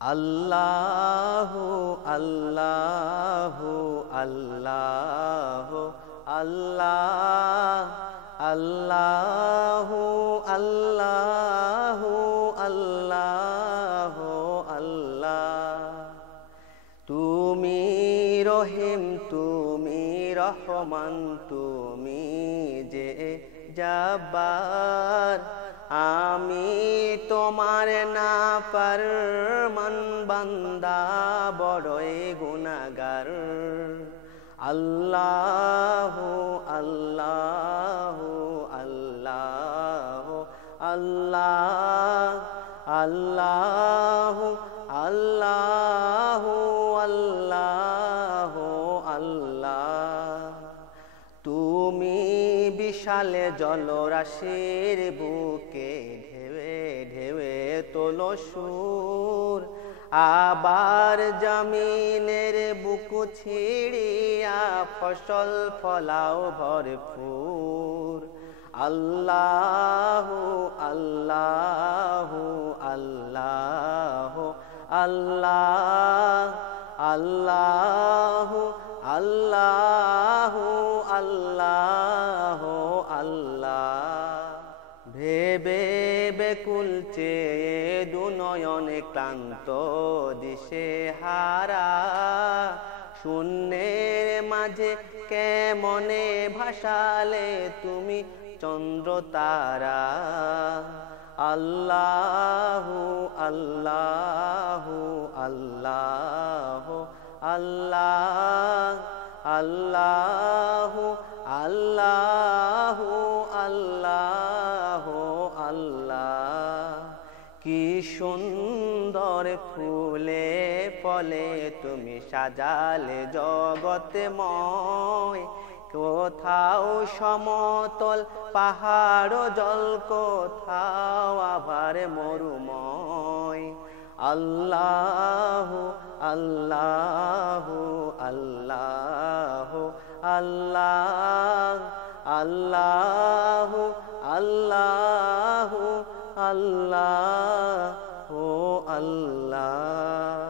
আল্লাহু আল্লাহু আল্লাহু আল্লাহ আল্লাহু আল্লাহু আল্লাহু আল্লাহ। তুমি রহিম তুমি রহমান তুমি যে জব্বার, আমি তোমার নাফরমান বান্দা বড়ই গুনাহগার। আল্লাহু আল্লাহু আল্লাহু আল্লাহ আল্লাহু আল্লাহু আল্লাহু আল্লাহ। তুমি বিশালে জলরাশির বুকে ঢেউে ঢেউে তোলো সুর, আবার জমিনের বুকু ছিড়িয়া ফসল ফলাও ভরপুর। আল্লাহু আল্লাহু আল্লাহু আল্লাহ আল্লাহু আল্লাহু আল্লাহু আল্লাহ। ভেবে বেকুল চেয়ে দুনয়নে ক্লান্ত দিশে হারা, শূন্যের মাঝে কেমনে ভাসালে তুমি চন্দ্র তারা। আল্লাহু আল্লাহু আল্লাহু আল্লাহ আল্লাহু আল্লাহু আল্লাহু আল্লাহ। কি সুন্দর ফুলে ফলে তুমি সাজালে জগৎময়, কোথাও সমতল পাহাড় জল, কোথাও আবার মরুময়। আল্লাহু আল্লাহু আল্লাহু আল্লাহ আল্লাহু আল্লাহু আল্লাহু আল্লাহ।